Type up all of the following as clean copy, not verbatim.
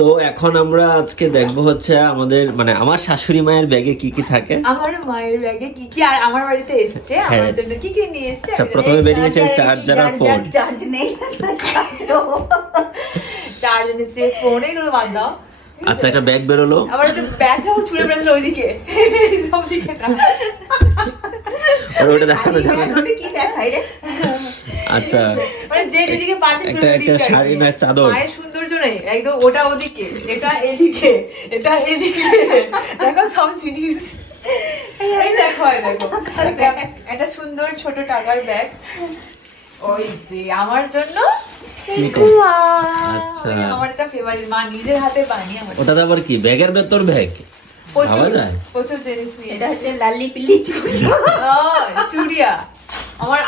তো এখন আমরা আজকে দেখবো হচ্ছে আমাদের মানে আমার শাশুড়ি মায়ের ব্যাগে কি কি থাকে। আমার মায়ের ব্যাগে কি কি আর আমার বাড়িতে এসেছে হ্যাঁ। আমার জন্য কি কি নিয়ে এসেছে। আচ্ছা, প্রথমে বেরিয়েছে চার্জার আর ফোন। চার্জ নেই, চার্জ এনেছে, ফোন, এগুলো বাদ দাও। আচ্ছা, একটা ব্যাগ বেরোলো। আবার একটা ব্যাগটাও ছুঁড়ে ফেললো ওইদিকে, ওইদিকে না। ওটা দেখানো যাবে না। কি দেখাই রে? আচ্ছা, মানে যে যেদিকে পারছে একটা একটা শাড়ি না চাদর। মায়ের সৌন্দর্য নেই একদম, ওটা ওদিকে, এটা এদিকে, এটা এদিকে, দেখো সব জিনিস। এই দেখো, এই দেখো একটা সুন্দর ছোট টাকার ব্যাগ, ওই যে আমার জন্য ঠেকুয়া। আচ্ছা। আমার একটা ফেভারিট, মা নিজের হাতে বানিয়ে আমার ওটাতে আবার কি ব্যাগের ভেতর ব্যাগ ভাবা যায়? প্রচুর জিনিস নিয়ে এটা হচ্ছে লালি পিলি চুড়িয়া। চুড়িয়া।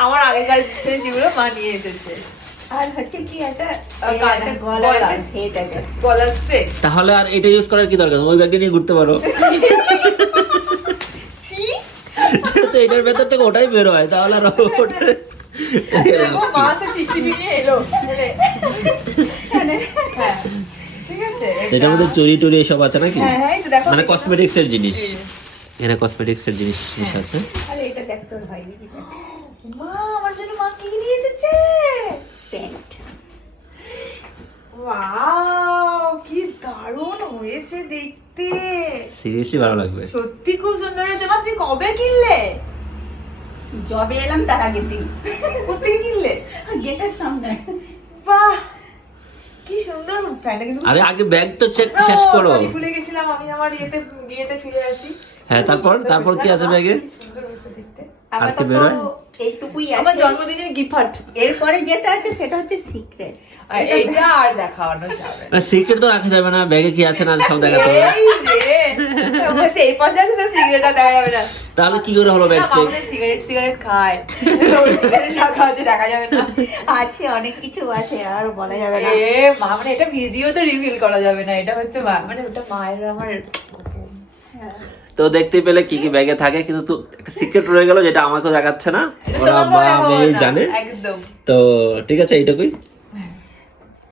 আমার আগেকার যেগুলো মা নিয়ে এসেছে। আর হচ্ছে কি আছে, কানের গলার গলা। একটা সেট আছে। গলার সেট। তাহলে আর এটা ইউজ করার কি দরকার? ওই ব্যাগটা নিয়ে ঘুরতে পারো। ছি, তো এটার ভেতর থেকে ওটাই বের হয়, তাহলে আর ওটা দেখো মা সে চিকচিকি নিয়ে এলো। হ্যাঁ, ঠিক আছে। এটার মধ্যে চুরি টুরি এসব আছে নাকি? হ্যাঁ, হ্যাঁ, এই তো দেখো। মানে কসমেটিক্স এর জিনিস। এখানে কসমেটিক্স এর জিনিস আছে। আরে এটা দেখতে হয়নি, কি মা আমার জন্য মা কি নিয়ে এসেছে? প্যান্ট। ওয়াও, কি দারুণ হয়েছে দেখতে। সিরিয়াসলি ভালো লাগবে। সত্যি খুব সুন্দর হয়েছে। মা তুমি কবে কিনলে? জবে এলাম তার আগের দিন, কোথেকে কিনলে? গেটের সামনে। বাহ, কি সুন্দর প্যান্টটা কিন্তু। আরে আগে ব্যাগ তো চেক শেষ করো। Sorry, ভুলে গেছিলাম আমি, আমার বিয়েতে ফিরে আসি। হ্যাঁ, তারপর কি আছে ব্যাগে? কি সুন্দর হয়েছে দেখতে। আর কি আপাতত বেরোয়? এইটুকুই আমার আছে। জন্মদিনের গিফট। এরপরে যেটা আছে সেটা হচ্ছে সিক্রেট। এইটা আর দেখানো যাবে না। সিক্রেট তো রাখা যাবে না, ব্যাগে কি আছে না সব দেখাতে হবে। এই রে, বলছে এই পর্যায়ে তো সিগারেটটা দেখা যাবে না। তাহলে কি করে হলো ব্যাগ চেক? সিগারেট খায়, সিগারেট রাখা আছে, দেখা যাবে না। আছে, অনেক কিছু আছে, আর বলা যাবে না। এ মা, মানে এটা ভিডিওতে রিভিল করা যাবে না, এটা হচ্ছে মানে ওটা মায়ের আমার। তো দেখতে পেলে কি কি ব্যাগে থাকে, কিন্তু তো একটা সিক্রেট রয়ে গেল যেটা আমাকেও দেখাচ্ছে না, ওরা তোমাকেও মা দেখাবো মেয়ে না, জানে। একদম। তো ঠিক আছে, এইটুকুই।